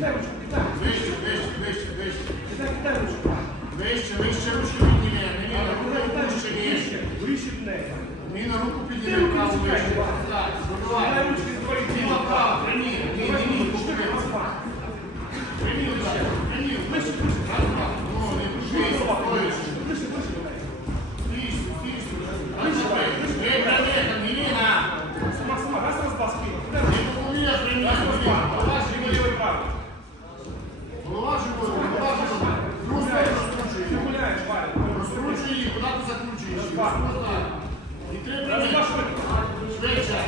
Thank you. Не треба. Швидше.